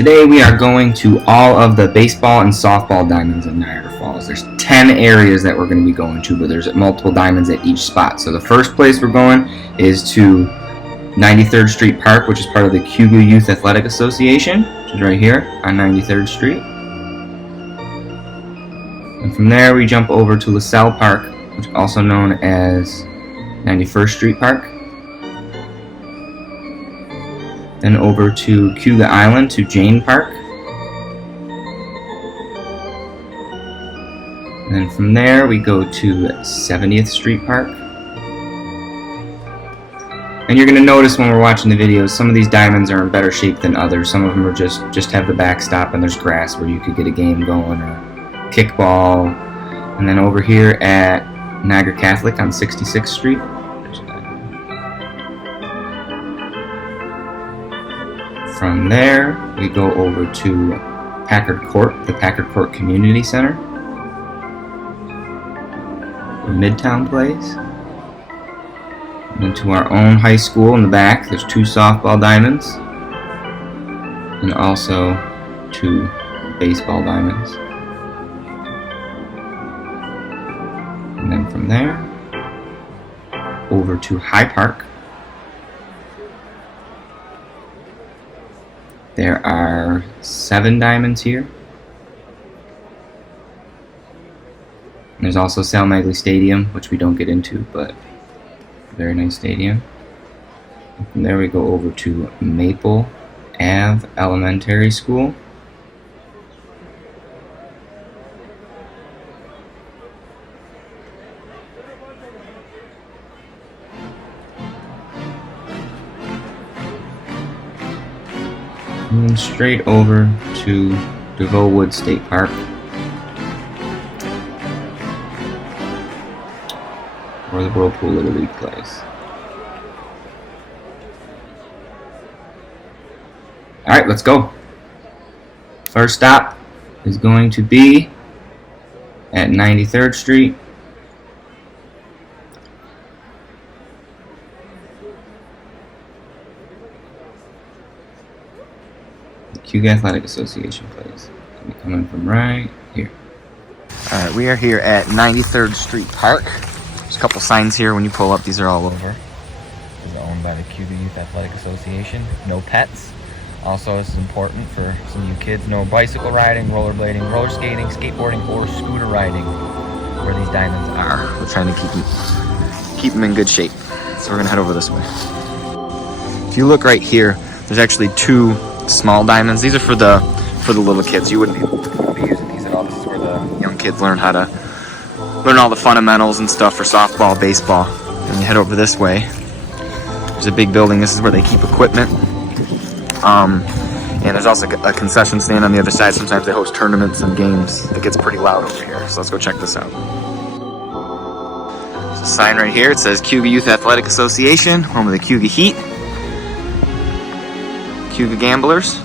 Today we are going to all of the baseball and softball diamonds in Niagara Falls. There's 10 areas that we're going to be going to, but there's multiple diamonds at each spot. So the first place we're going is to 93rd Street Park, which is part of the Cayuga Youth Athletic Association, which is right here on 93rd Street. And from there we jump over to LaSalle Park, which is also known as 91st Street Park. Then over to Cayuga Island to Jane Park. And then from there we go to 70th Street Park. And you're going to notice when we're watching the videos, some of these diamonds are in better shape than others. Some of them are just have the backstop and there's grass where you could get a game going, or kickball. And then over here at Niagara Catholic on 66th Street. From there, we go over to Packard Court, the Packard Court Community Center, where Midtown plays. And then to our own high school in the back, there's 2 softball diamonds, and also 2 baseball diamonds. And then from there, over to High Park. There are 7 diamonds here. And there's also Sal Magley Stadium, which we don't get into, but very nice stadium. And from there we go over to Maple Ave Elementary School. And then straight over to DeVoe Woods State Park. Where the Whirlpool Little League plays. Alright, let's go. First stop is going to be at 93rd Street. Cayuga Athletic Association plays. We'll be coming from right here. Alright, we are here at 93rd Street Park. There's a couple signs here when you pull up. These are all over. This is owned by the Cayuga Youth Athletic Association. No pets. Also, this is important for some of you kids. No bicycle riding, rollerblading, roller skating, skateboarding, or scooter riding where these diamonds are. We're trying to keep them in good shape. So we're going to head over this way. If you look right here, there's actually 2 small diamonds. These are for the little kids. You wouldn't be using these at all. This is where the young kids learn how to learn all the fundamentals and stuff for softball, baseball. And you head over this way. There's a big building. This is where they keep equipment. And there's also a concession stand on the other side. Sometimes they host tournaments and games. It gets pretty loud over here. So let's go check this out. There's a sign right here. It says Cayuga Youth Athletic Association, home of the Cayuga Heat, Cayuga Gamblers,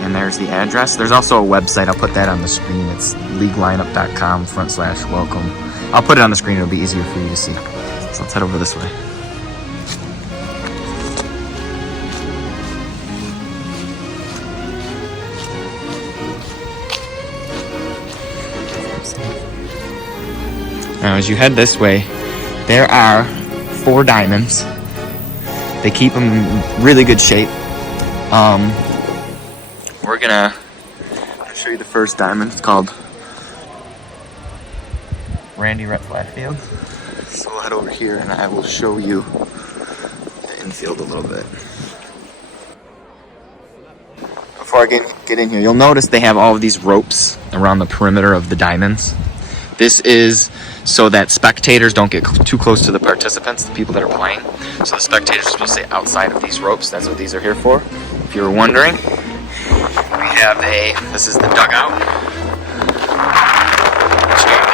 and there's the address. There's also a website. I'll put that on the screen. It's leaguelineup.com/welcome. I'll put it on the screen. It'll be easier for you to see. So let's head over this way. Now as you head this way, there are 4 diamonds. They keep them in really good shape. We're gonna show you the first diamond. It's called Randy Rhett Flatfield. So we'll head over here and I will show you the infield a little bit. Before I get in here, you'll notice they have all of these ropes around the perimeter of the diamonds. This is so that spectators don't get too close to the participants, the people that are playing. So the spectators are supposed to stay outside of these ropes. That's what these are here for. If you were wondering, we have this is the dugout, which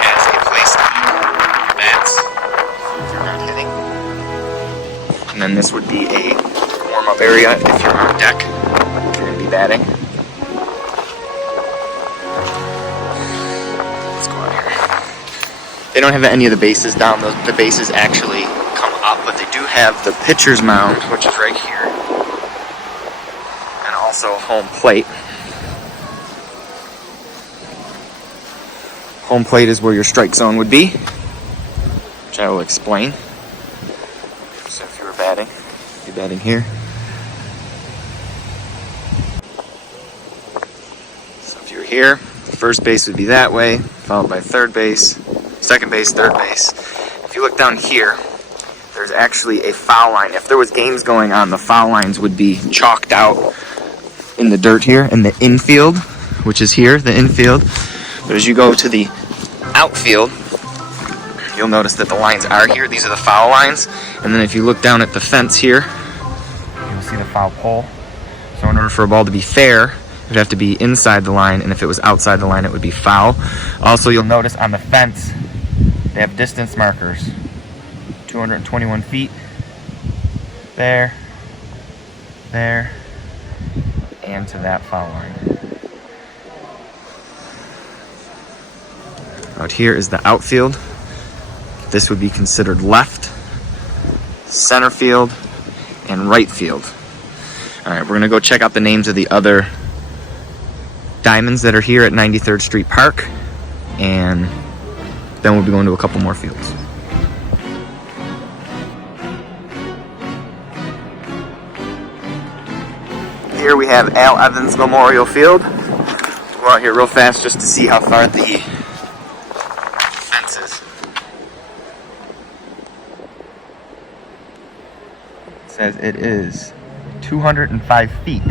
has a place to put bats if you're not hitting. And then this would be a warm-up area if you're on deck, if you're going to be batting. They don't have any of the bases down. The bases actually come up, but they do have the pitcher's mound, which is right here. And Also home plate. Home plate is where your strike zone would be, which I will explain. So if you were batting, you'd be batting here. So if you were here, first base would be that way, followed by third base, second base, third base. If you look down here, there's actually a foul line. If there was games going on, the foul lines would be chalked out in the dirt here in the infield, which is here, the infield. But as you go to the outfield, you'll notice that the lines are here. These are the foul lines. And then if you look down at the fence here, you'll see the foul pole. So in order for a ball to be fair, it would have to be inside the line, and if it was outside the line, it would be foul. Also, you'll notice on the fence, they have distance markers. 221 feet. There, and to that foul line. Out here is the outfield. This would be considered left, center field, and right field. All right, we're gonna go check out the names of the other diamonds that are here at 93rd Street Park, and then we'll be going to a couple more fields. Here we have Al Evans Memorial Field. We'll go out here real fast just to see how far the fence is. It says it is 205 feet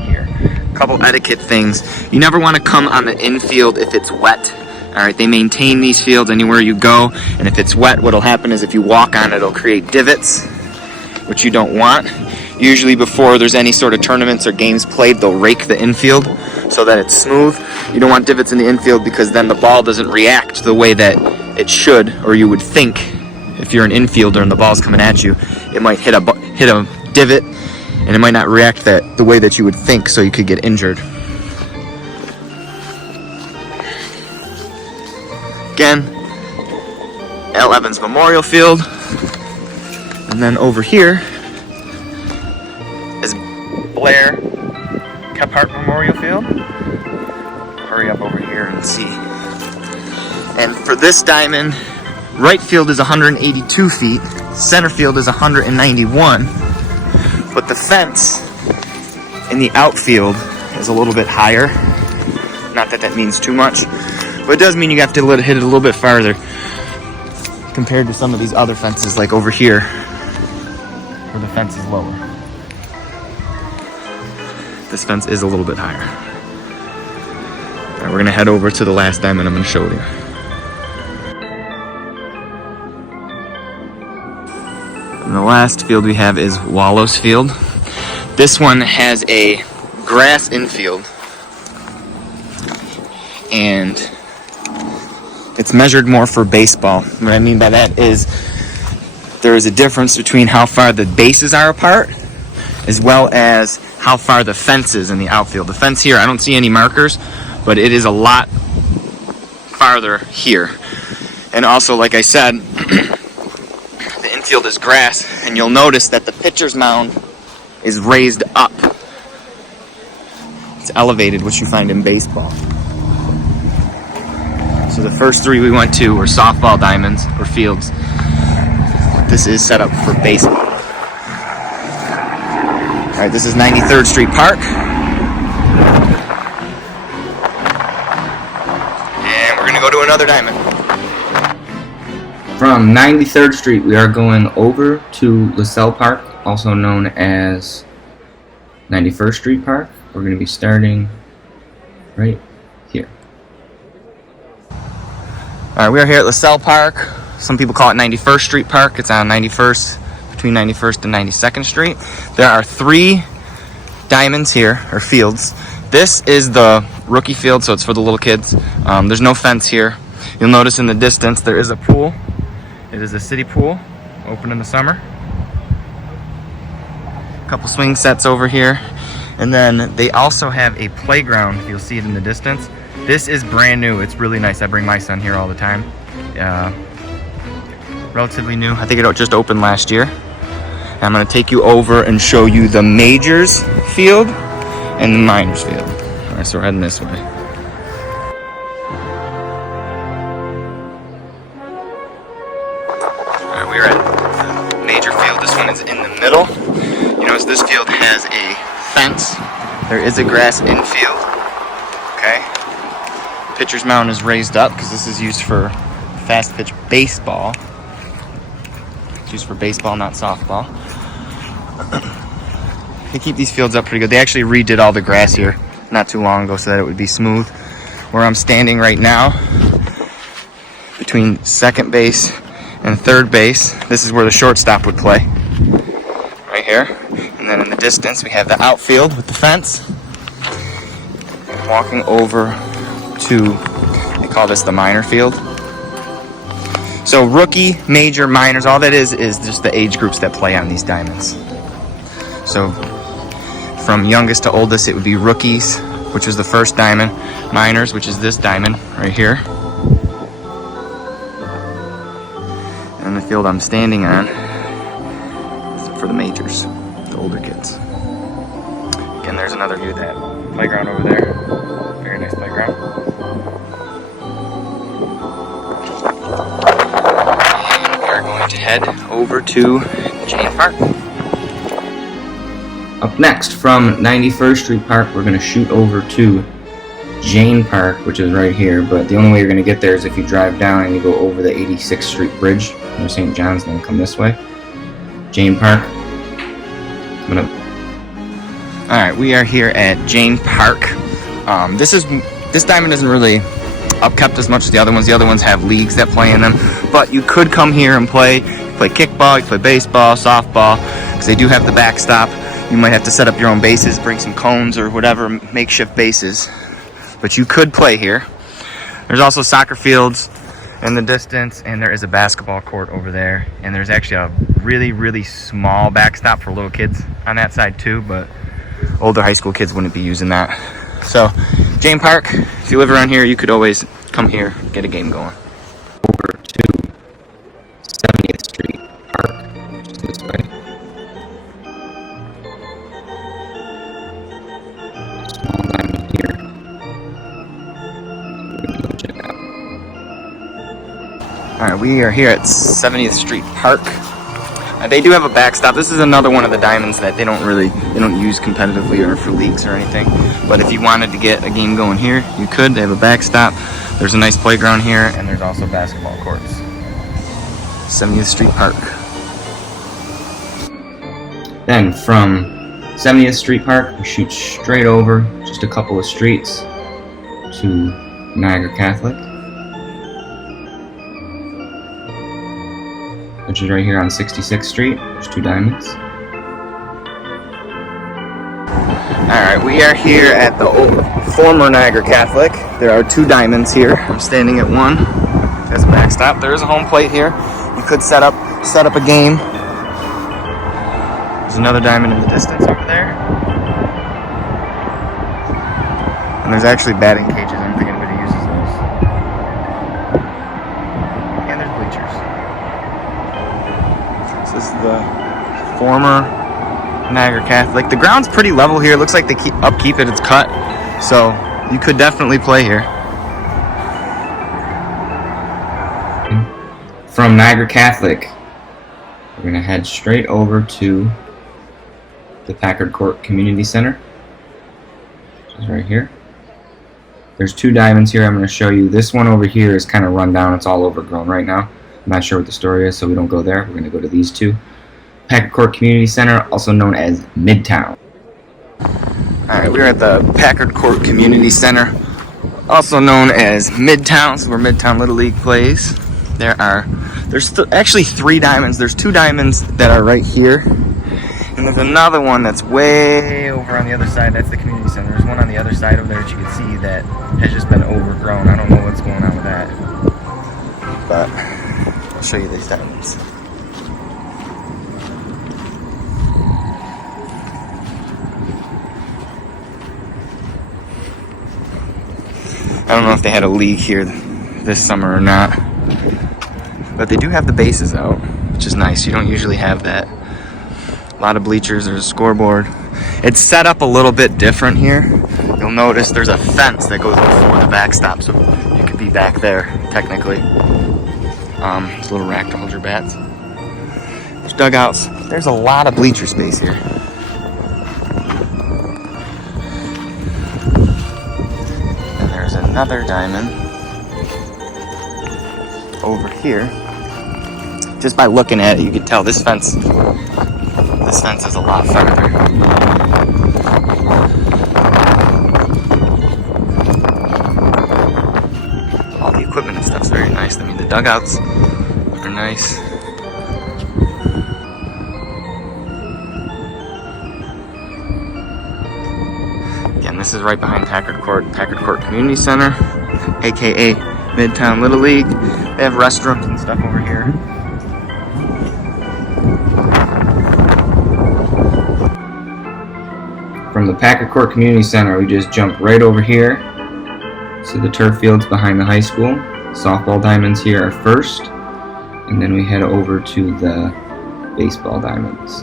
here. Couple etiquette things. You never want to come on the infield if it's wet. Alright, they maintain these fields anywhere you go, and if it's wet, what'll happen is if you walk on it, it'll create divots, which you don't want. Usually before there's any sort of tournaments or games played, they'll rake the infield so that it's smooth. You don't want divots in the infield because then the ball doesn't react the way that it should, or you would think. If you're an infielder and the ball's coming at you, it might hit a divot, and it might not react the way that you would think, so you could get injured. Again, Al Evans Memorial Field. And then over here is Blair Kephart Memorial Field. Hurry up over here and see. And for this diamond, right field is 182 feet, center field is 191, but the fence in the outfield is a little bit higher. Not that that means too much, but it does mean you have to hit it a little bit farther compared to some of these other fences, like over here, where the fence is lower. This fence is a little bit higher. All right, we're gonna head over to the last diamond I'm gonna show you. And the last field we have is Wallows Field. This one has a grass infield, and it's measured more for baseball. What I mean by that is there is a difference between how far the bases are apart as well as how far the fence is in the outfield. The fence here, I don't see any markers, but it is a lot farther here. And also, like I said, the infield is grass, and you'll notice that the pitcher's mound is raised up. It's elevated, which you find in baseball. So the first three we went to were softball diamonds or fields. This is set up for baseball. All right, this is 93rd Street Park. And we're gonna go to another diamond. From 93rd Street, we are going over to LaSalle Park, also known as 91st Street Park. We're going to be starting right here. All right, we are here at LaSalle Park. Some people call it 91st Street Park. It's on 91st, between 91st and 92nd Street. There are 3 diamonds here, or fields. This is the rookie field, so it's for the little kids. There's no fence here. You'll notice in the distance there is a pool. It is a city pool, open in the summer. A couple swing sets over here. And then they also have a playground. You'll see it in the distance. This is brand new. It's really nice. I bring my son here all the time. Relatively new. I think it just opened last year. I'm going to take you over and show you the Majors field. and the minors field. All right, so we're heading this way. All right, we're at the major field. This one is in the middle. You notice this field has a fence. There is a grass infield. Okay. Pitcher's mound is raised up because this is used for fast pitch baseball. It's used for baseball, not softball. They keep these fields up pretty good. They actually redid all the grass here not too long ago so that it would be smooth. Where I'm standing right now, between second base and third base, this is where the shortstop would play. Right here. And then in the distance, we have the outfield with the fence. Walking over to, they call this the minor field. So rookie, major, minors, all that is just the age groups that play on these diamonds. So from youngest to oldest, it would be rookies, which is the first diamond, minors, which is this diamond right here. And the field I'm standing on is for the majors, the older kids. Again, there's another view of that playground over there. Very nice playground. And we are going to head over to Jane Park. Up next, from 91st Street Park, we're going to shoot over to Jane Park, which is right here, but the only way you're going to get there is if you drive down and you go over the 86th Street Bridge near St. John's, and then come this way. Jane Park. Coming up. Alright, we are here at Jane Park. This diamond isn't really upkept as much as the other ones. The other ones have leagues that play in them, but you could come here and play kickball, you play baseball, softball, because they do have the backstop. You might have to set up your own bases, bring some cones or whatever, makeshift bases. But you could play here. There's also soccer fields in the distance, and there is a basketball court over there. And there's actually a really, really small backstop for little kids on that side too, but older high school kids wouldn't be using that. So, Jane Park, if you live around here, you could always come here, get a game going. Over to 70th Street Park, which is this way. Small diamond here. We're gonna go check out. Alright, we are here at 70th Street Park. They do have a backstop. This is another one of the diamonds that they don't use competitively or for leagues or anything. But if you wanted to get a game going here, you could. They have a backstop. There's a nice playground here, and there's also basketball courts. 70th Street Park. Then from 70th Street Park, we shoot straight over just a couple of streets to Niagara Catholic, which is right here on 66th Street. There's two diamonds. Alright, we are here at the former Niagara Catholic. There are two diamonds here. I'm standing at one. There's a backstop. There is a home plate here. You could set up a game. There's another diamond in the distance over there. And there's actually batting cages. I don't think anybody uses those. And there's bleachers. This is the former Niagara Catholic. The ground's pretty level here. It looks like they upkeep it. It's cut. So you could definitely play here. From Niagara Catholic, we're going to head straight over to the Packard Court Community Center, which is right here. There's two diamonds here I'm going to show you. This one over here is kind of run down. It's all overgrown right now. I'm not sure what the story is, so we don't go there. We're going to go to these two. Packard Court Community Center, also known as Midtown. Alright, we're at the Packard Court Community Center, also known as Midtown. This is where Midtown Little League plays. There's actually three diamonds. There's two diamonds that are right here, and there's another one that's way over on the other side. That's the community center. There's one on the other side over there that you can see that has just been overgrown. I don't know what's going on with that, but I'll show you these diamonds. I don't know if they had a league here this summer or not, but they do have the bases out, which is nice. You don't usually have that. A lot of bleachers, there's a scoreboard. It's set up a little bit different here. You'll notice there's a fence that goes before the backstop, so you could be back there, technically. There's a little rack to hold your bats. There's dugouts. There's a lot of bleacher space here. And there's another diamond over here. Just by looking at it, you can tell this fence is a lot farther. All the equipment and stuff's very nice. I mean, the dugouts are nice. Again, this is right behind Packard Court Community Center, aka Midtown Little League. They have restrooms and stuff over here. From the Packard Court Community Center, we just jump right over here to the turf fields behind the high school. Softball diamonds here are first, and then we head over to the baseball diamonds.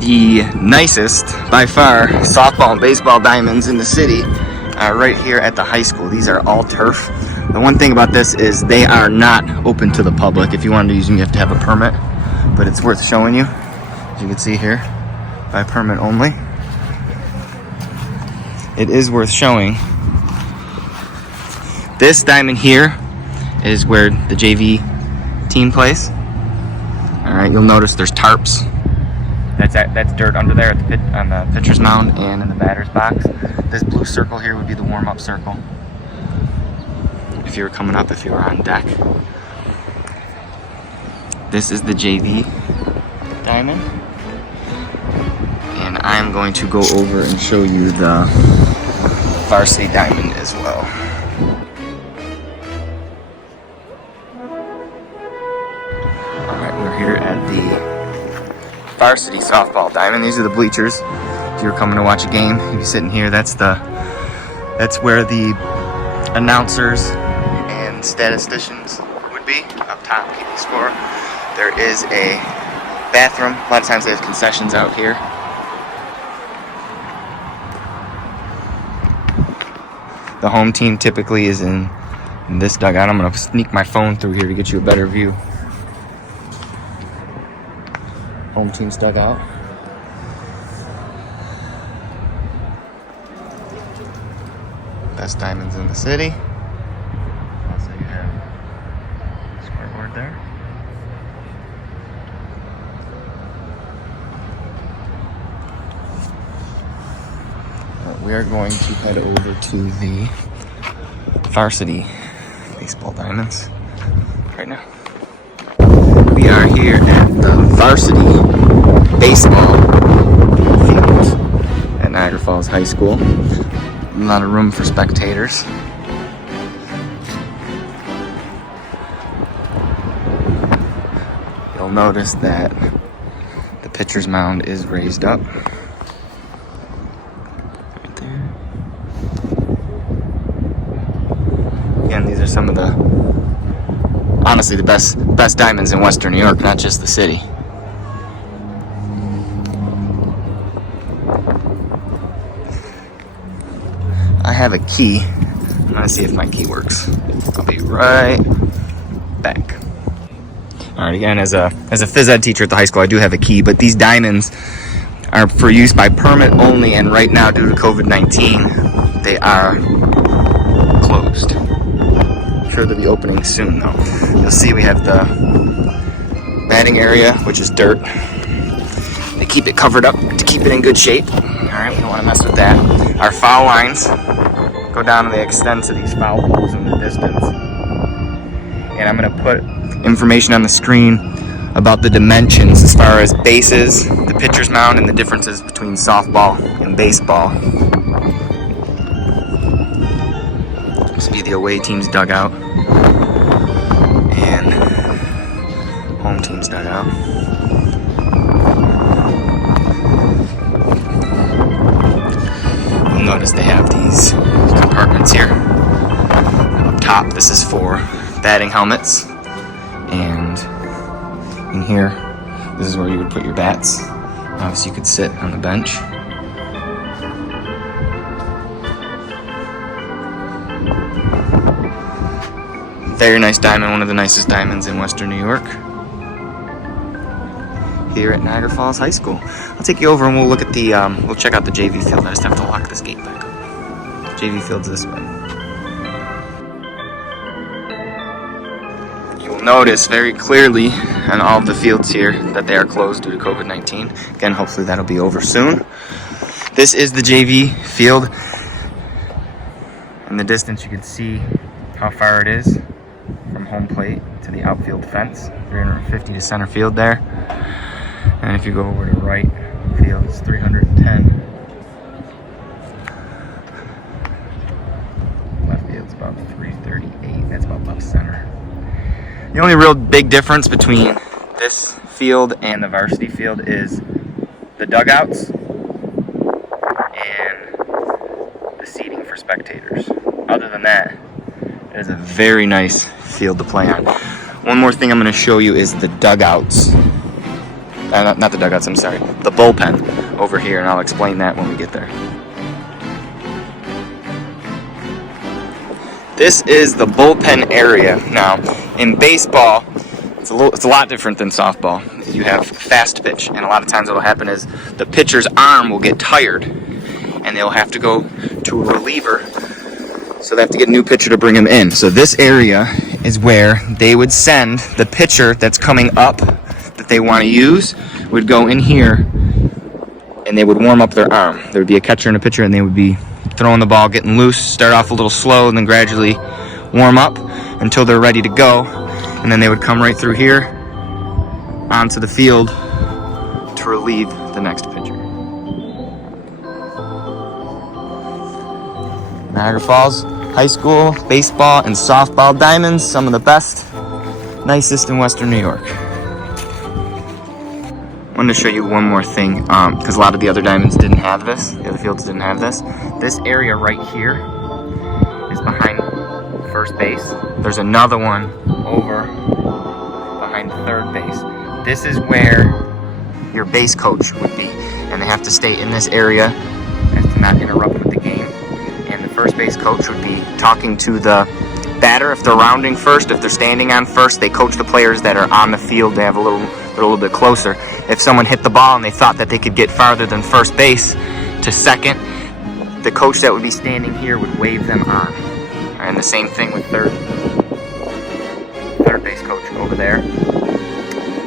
The nicest, by far, softball and baseball diamonds in the city are right here at the high school. These are all turf. The one thing about this is they are not open to the public. If you wanted to use them, you have to have a permit, but it's worth showing you. As you can see here, by permit only. It is worth showing. This diamond here is where the JV team plays. All right, you'll notice there's tarps. That's dirt under there on the pitcher's mound and in the batter's box. This blue circle here would be the warm-up circle. If you were coming up, if you were on deck. This is the JV diamond. And I'm going to go over and show you the varsity diamond as well. Alright, we're here at the varsity softball diamond. These are the bleachers. If you're coming to watch a game, you'd be sitting here. That's where the announcers and statisticians would be up top keeping score. There is a bathroom. A lot of times they have concessions out here. The home team typically is in this dugout. I'm going to sneak my phone through here to get you a better view. Home team's dugout. Best diamonds in the city. Also, you have scoreboard there. We are going to head over to the varsity baseball diamonds right now. We are here at the varsity baseball field at Niagara Falls High School. A lot of room for spectators. You'll notice that the pitcher's mound is raised up. Right there. Again, these are some of the, honestly, the best diamonds in Western New York, not just the city. I have a key. I'm gonna see if my key works. I'll be right back. All right, again, as a phys ed teacher at the high school, I do have a key, but these diamonds are for use by permit only, and right now, due to COVID-19, they are closed. I'm sure they'll be opening soon, though. You'll see we have the batting area, which is dirt. They keep it covered up to keep it in good shape. All right, we don't want to mess with that. Our foul lines go down and they extend to these foul poles in the distance. And I'm going to put information on the screen about the dimensions as far as bases, the pitcher's mound, and the differences between softball and baseball. This will be the away team's dugout and home team's dugout. You'll notice they have these compartments here. Up top, this is for batting helmets. And in here, this is where you would put your bats. Obviously, you could sit on the bench. Very nice diamond, one of the nicest diamonds in Western New York. Here at Niagara Falls High School. I'll take you over and we'll look at the, we'll check out the JV field. I just have to lock this gate back up. JV field's this way. You will notice very clearly on all of the fields here that they are closed due to COVID-19. Again, hopefully that'll be over soon. This is the JV field. In the distance you can see how far it is from home plate to the outfield fence. 350 to center field there. And if you go over to right field, it's 310. Left field's about 338. That's about left center. The only real big difference between this field and the varsity field is the dugouts and the seating for spectators. Other than that, it is a very nice field to play on. One more thing I'm going to show you is the dugouts. Not the dugouts, I'm sorry. The bullpen over here, and I'll explain that when we get there. This is the bullpen area. Now, in baseball, it's a lot different than softball. You have fast pitch, and a lot of times what will happen is the pitcher's arm will get tired, and they'll have to go to a reliever. So they have to get a new pitcher to bring him in. So this area is where they would send the pitcher that's coming up that they want to use, would go in here and they would warm up their arm. There would be a catcher and a pitcher, and they would be throwing the ball, getting loose, start off a little slow, and then gradually warm up until they're ready to go. And then they would come right through here onto the field to relieve the next pitcher. Niagara Falls High School baseball and softball diamonds, some of the best, nicest in Western New York. I wanted to show you one more thing, because a lot of the other diamonds didn't have this, the other fields didn't have this. This area right here is behind first base. There's another one over behind third base. This is where your base coach would be, and they have to stay in this area as to not interrupt with the game. And the first base coach would be talking to the batter if they're rounding first. If they're standing on first, they coach the players that are on the field. They have they're a little bit closer. If someone hit the ball and they thought that they could get farther than first base to second, the coach that would be standing here would wave them on. And the same thing with third base coach over there.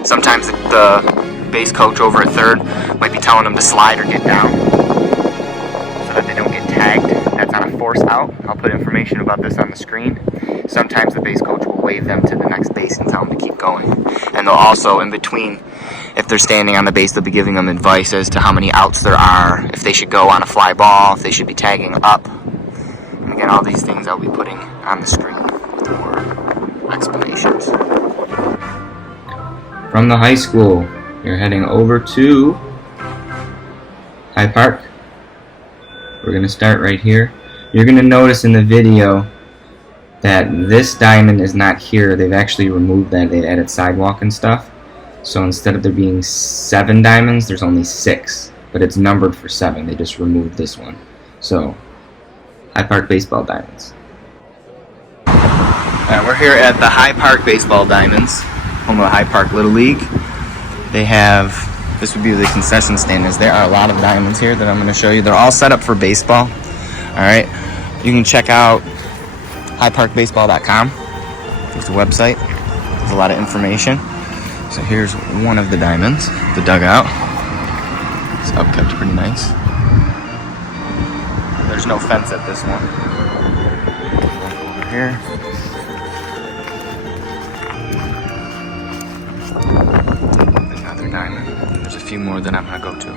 Sometimes the base coach over at third might be telling them to slide or get down so that they don't get tagged. That's on a force out. I'll put information about this on the screen. Sometimes the base coach will wave them to the next base and tell them to keep going. And they'll also, in between, if they're standing on the base, they'll be giving them advice as to how many outs there are, if they should go on a fly ball, if they should be tagging up. And again, all these things I'll be putting on the screen for explanations. From the high school, you're heading over to High Park. We're going to start right here. You're going to notice in the video that this diamond is not here. They've actually removed that. They added sidewalk and stuff. So instead of there being 7 diamonds, there's only 6. But it's numbered for 7. They just removed this one. So, High Park Baseball Diamonds. We're here at the High Park Baseball Diamonds, home of the High Park Little League. They have, this would be the concession stand. There are a lot of diamonds here that I'm going to show you. They're all set up for baseball. Alright, you can check out highparkbaseball.com. There's the website. There's a lot of information. So here's one of the diamonds, the dugout. It's upkept pretty nice. There's no fence at this one. Over here. Another diamond. There's a few more that I'm going to go to.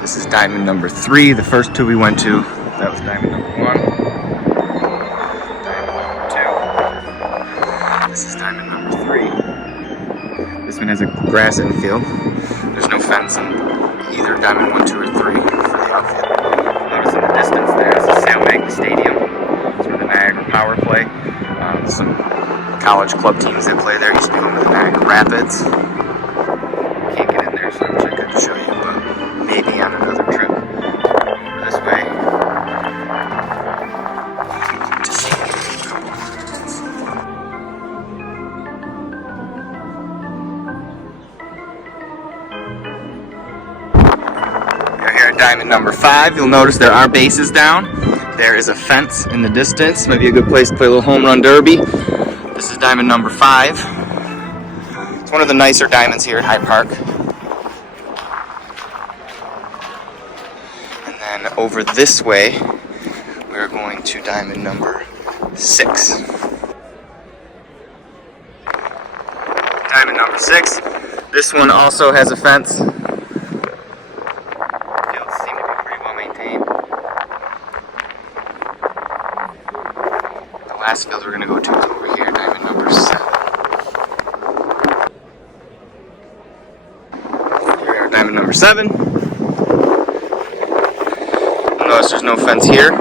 This is diamond number 3. The first 2 we went to, that was diamond number 1. Diamond number 2. This is diamond number 3. This one has a grass infield. There's no fence in either diamond 1, 2, or 3 for the outfield. Notice in the distance there is a Magley Stadium. It's where the Niagara Power play. Some college club teams that play there. Used to be home to the Niagara Rapids. Can't get in there, so I wish I could show you, but maybe on another trip. Over this way. To see a couple of things. We're here at diamond number 5. You'll notice there are bases down. There is a fence in the distance. Might be a good place to play a little home run derby. This is diamond number 5. It's one of the nicer diamonds here at High Park. And then over this way, we're going to diamond number 6. Diamond number 6. This one also has a fence. Fields seem to be pretty well maintained. The last field we're going to go to is over here, diamond number 7. Here we are, diamond number 7. Notice there's no fence here.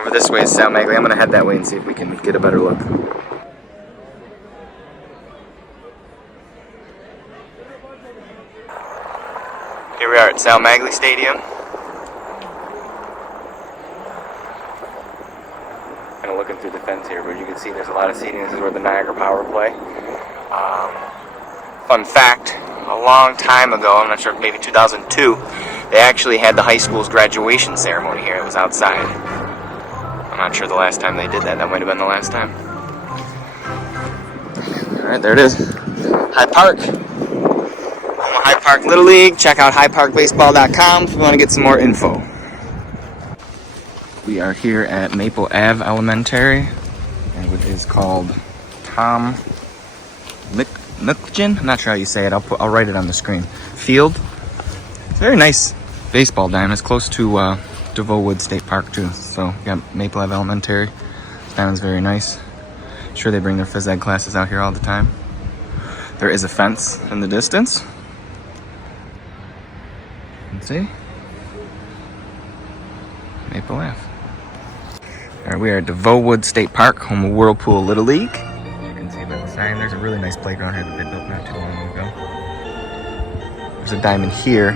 Over this way is Sal Magley. I'm going to head that way and see if we can get a better look. Here we are at Sal Magley Stadium. Kind of looking through the fence here, but you can see there's a lot of seating. This is where the Niagara Power play. Fun fact, a long time ago, I'm not sure, maybe 2002, they actually had the high school's graduation ceremony here. It was outside. I'm not sure the last time they did that. That might have been the last time. Alright, there it is. High Park. High Park Little League. Check out highparkbaseball.com if you want to get some more info. We are here at Maple Ave Elementary, and it is called Tom Mukjin. I'm not sure how you say it. I'll write it on the screen. Field. It's a very nice baseball diamond. It's close to DeVoe Woods State Park too. So we got Maple Ave Elementary. This diamond's very nice. I'm sure they bring their phys ed classes out here all the time. There is a fence in the distance. Let's see. Maple Ave. Alright, we are at DeVoe Woods State Park, home of Whirlpool Little League. As you can see by the sign, there's a really nice playground here that they built not too long ago. There's a diamond here.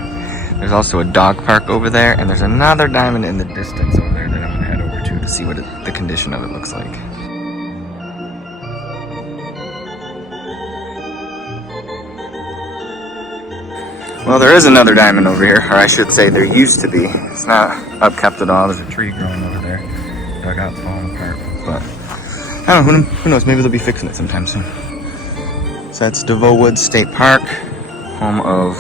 There's also a dog park over there, and there's another diamond in the distance over there that I'm going to head over to see what the condition of it looks like. Well, there is another diamond over here, or I should say there used to be. It's not upkept at all. There's a tree growing over there. Dugout's falling apart, but I don't know, who knows, maybe they'll be fixing it sometime soon. So that's DeVoe Woods State Park, home of